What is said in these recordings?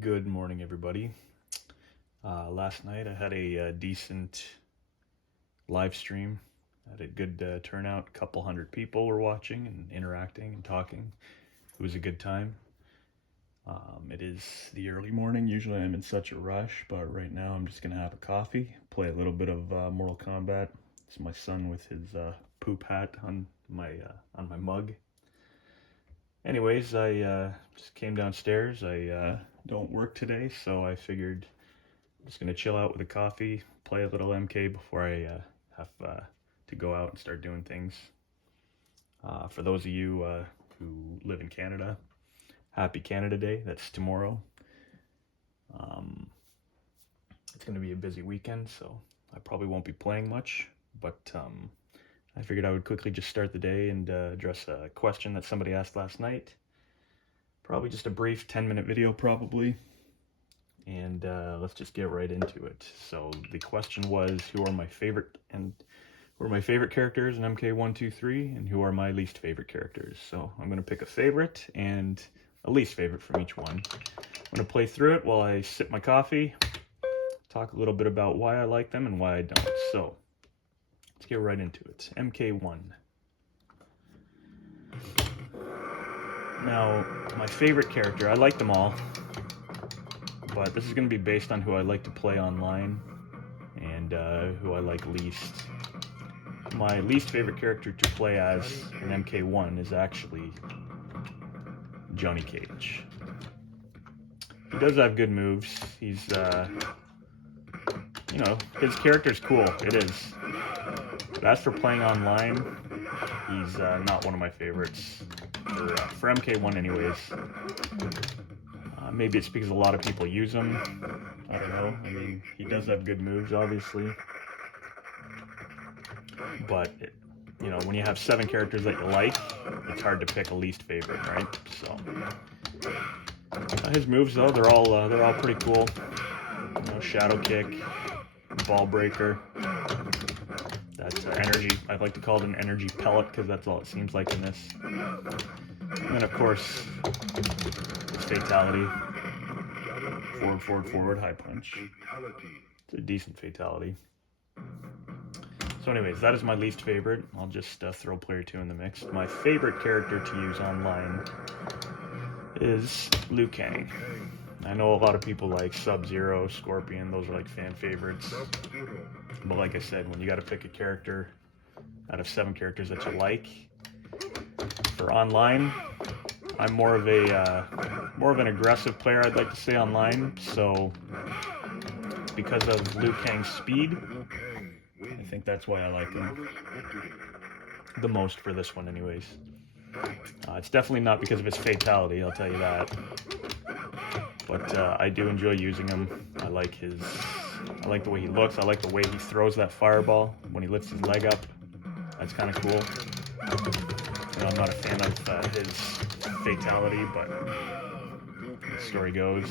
Good morning, everybody. Last night I had a decent live stream. I had a good turnout. A couple hundred people were watching and interacting and talking. It was a good time. It is the early morning. Usually I'm in such a rush, but right now I'm just going to have a coffee, play a little bit of Mortal Kombat. It's my son with his poop hat on my mug. Anyways, I just came downstairs. I don't work today, so I figured I'm just going to chill out with a coffee, play a little MK before I have to go out and start doing things. For those of you who live in Canada, happy Canada Day. That's tomorrow. It's going to be a busy weekend, so I probably won't be playing much, but I figured I would quickly just start the day and address a question that somebody asked last night. Probably just a brief 10-minute video probably, and let's just get right into it. So the question was, who are my favorite characters in MK123, and who are my least favorite characters? So I'm going to pick a favorite and a least favorite from each one. I'm going to play through it while I sip my coffee, talk a little bit about why I like them and why I don't. So let's get right into it. MK1. Now, my favorite character, I like them all, but this is going to be based on who I like to play online and who I like least. My least favorite character to play as in MK1 is actually Johnny Cage. He does have good moves. He's, his character's cool. It is. But as for playing online, he's not one of my favorites. For MK1 anyways. Maybe it's because a lot of people use him. I don't know. I mean, he does have good moves, obviously. But, when you have 7 characters that you like, it's hard to pick a least favorite, right? So, his moves, though, they're all pretty cool. Shadow kick, ball breaker. That's energy. I like to call it an energy pellet because that's all it seems like in this. And then, of course, his fatality. Forward, high punch. It's a decent fatality. So anyways, that is my least favorite. I'll just throw player 2 in the mix. My favorite character to use online is Liu Kang. I know a lot of people like Sub-Zero, Scorpion, those are like fan favorites. But like I said, when you got to pick a character out of 7 characters that you like, for online, I'm more of an aggressive player, I'd like to say, online. So because of Liu Kang's speed, I think that's why I like him the most for this one anyways. It's definitely not because of his fatality, I'll tell you that. But I do enjoy using him. I like the way he looks. I like the way he throws that fireball when he lifts his leg up. That's kind of cool. I'm not a fan of his fatality, but the story goes,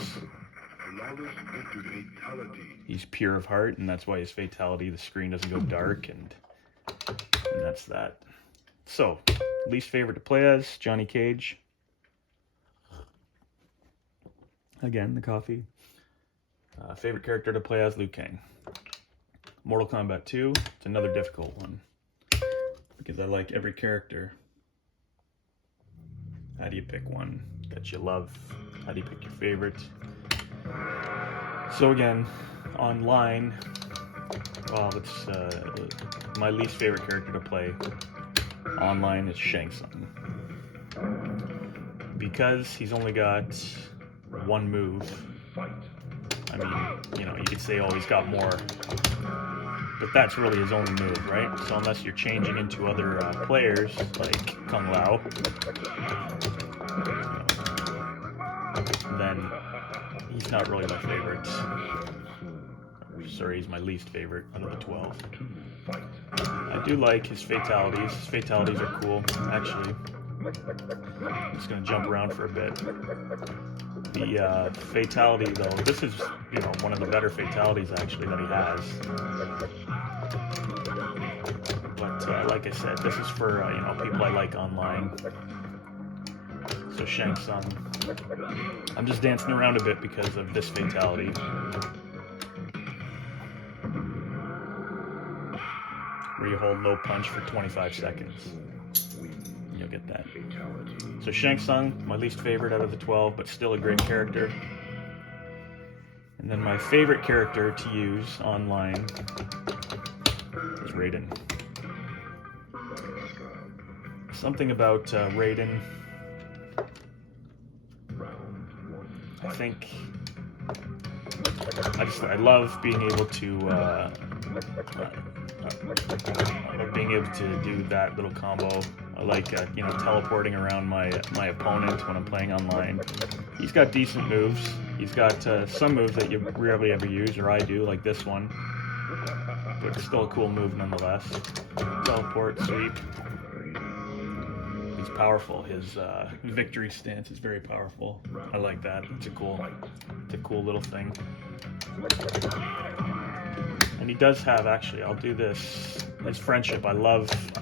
he's pure of heart, and that's why his fatality, the screen doesn't go dark, and that's that. So, least favorite to play as, Johnny Cage. Again, the coffee. Favorite character to play as, Liu Kang. Mortal Kombat 2, it's another difficult one, because I like every character. How do you pick one that you love? How do you pick your favorite? So again, online, well, it's my least favorite character to play online is Shang Tsung. Because he's only got one move. I mean, you could say, oh, he's got more, but that's really his only move, right? So unless you're changing into other players, like Kung Lao, then he's not really my favorite. Sorry, he's my least favorite out of the 12. I do like his fatalities. His fatalities are cool, actually. I'm just going to jump around for a bit. The fatality, though, this is, one of the better fatalities, actually, that he has. But, like I said, this is for, people I like online. So Shang Tsung, I'm just dancing around a bit because of this fatality. Where you hold low punch for 25 seconds. You'll get that. So Shang Tsung, my least favorite out of the 12, but still a great character. And then my favorite character to use online is Raiden. Something about Raiden, I think, I love being able to do that little combo. I like you know, teleporting around my opponent when I'm playing online. He's got decent moves. He's got some moves that you rarely ever use, or I do, like this one. But it's still a cool move nonetheless. Teleport, sweep. He's powerful. His victory stance is very powerful. I like that. It's a cool little thing. And he does have, actually, I'll do this, his friendship. I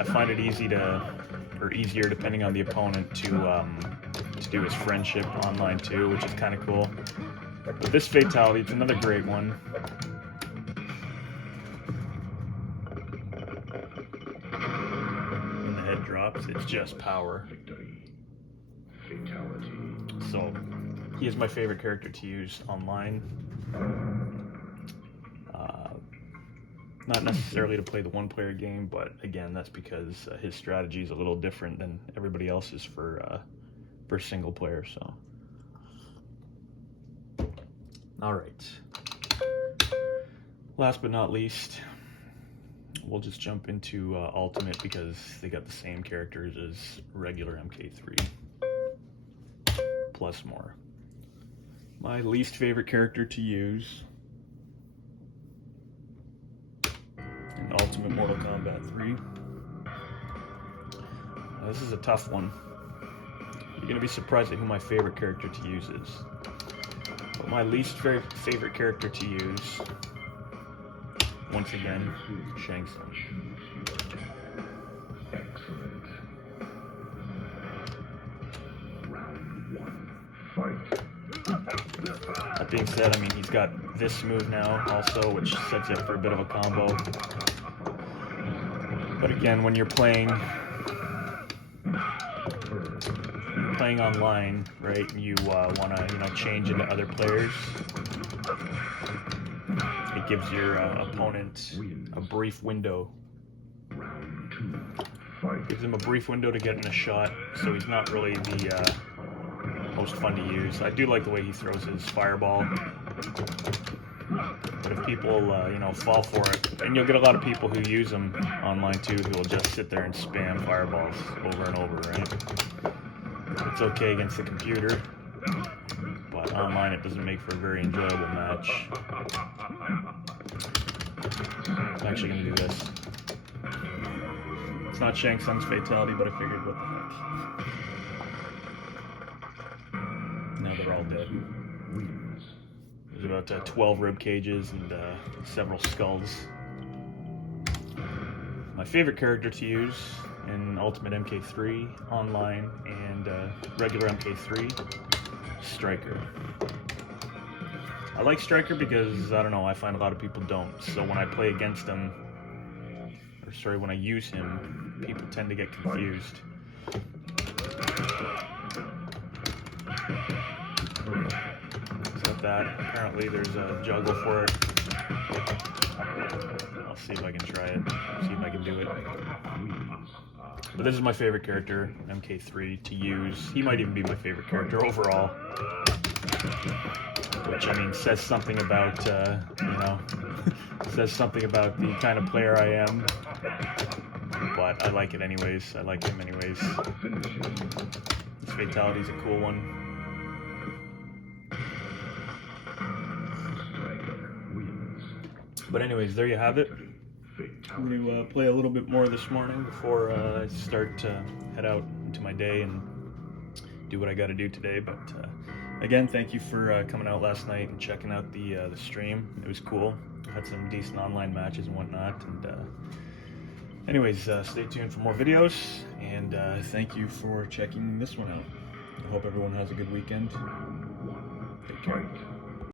find it easier depending on the opponent to do his friendship online too, which is kind of cool. But this fatality, it's another great one. When the head drops, it's just power. So, he is my favorite character to use online. Not necessarily to play the one-player game, but again, that's because his strategy is a little different than everybody else's for single player. So, all right. Last but not least, we'll just jump into Ultimate because they got the same characters as regular MK3 plus more. My least favorite character to use in Ultimate Mortal Kombat 3. This is a tough one. You're going to be surprised at who my favorite character to use is. But my least favorite character to use, once again, Shang Tsung. Excellent. Round 1, fight. That being said, I mean, he's got this move now also, which sets you up for a bit of a combo. But again, when you're playing online, right, and you want to, you know, change into other players, it gives your opponent a brief window. Gives him a brief window to get in a shot, so he's not really the most fun to use. I do like the way he throws his fireball, but if people you know, fall for it, and you'll get a lot of people who use them online too, who will just sit there and spam fireballs over and over, right? It's okay against the computer, but online it doesn't make for a very enjoyable match. I'm actually going to do this. It's not Shang Tsung's fatality, but I figured, what the heck. Now they're all dead. There's about 12 rib cages and several skulls. My favorite character to use in Ultimate MK3 online and regular MK3, Striker. I like Striker because, I don't know, I find a lot of people don't. So when I play against him, or sorry, when I use him, people tend to get confused. So with that, apparently there's a juggle for it. I'll see if I can try it, see if I can do it. But this is my favorite character, MK3, to use. He might even be my favorite character overall. Which, I mean, says something about, you know, says something about the kind of player I am. But I like it anyways. I like him anyways. This fatality's a cool one. But anyways, there you have it. I'm going to play a little bit more this morning before I start to head out into my day and do what I got to do today. But again, thank you for coming out last night and checking out the stream. It was cool. Had some decent online matches and whatnot. And anyways, stay tuned for more videos. And thank you for checking this one out. I hope everyone has a good weekend. Take care. Fight.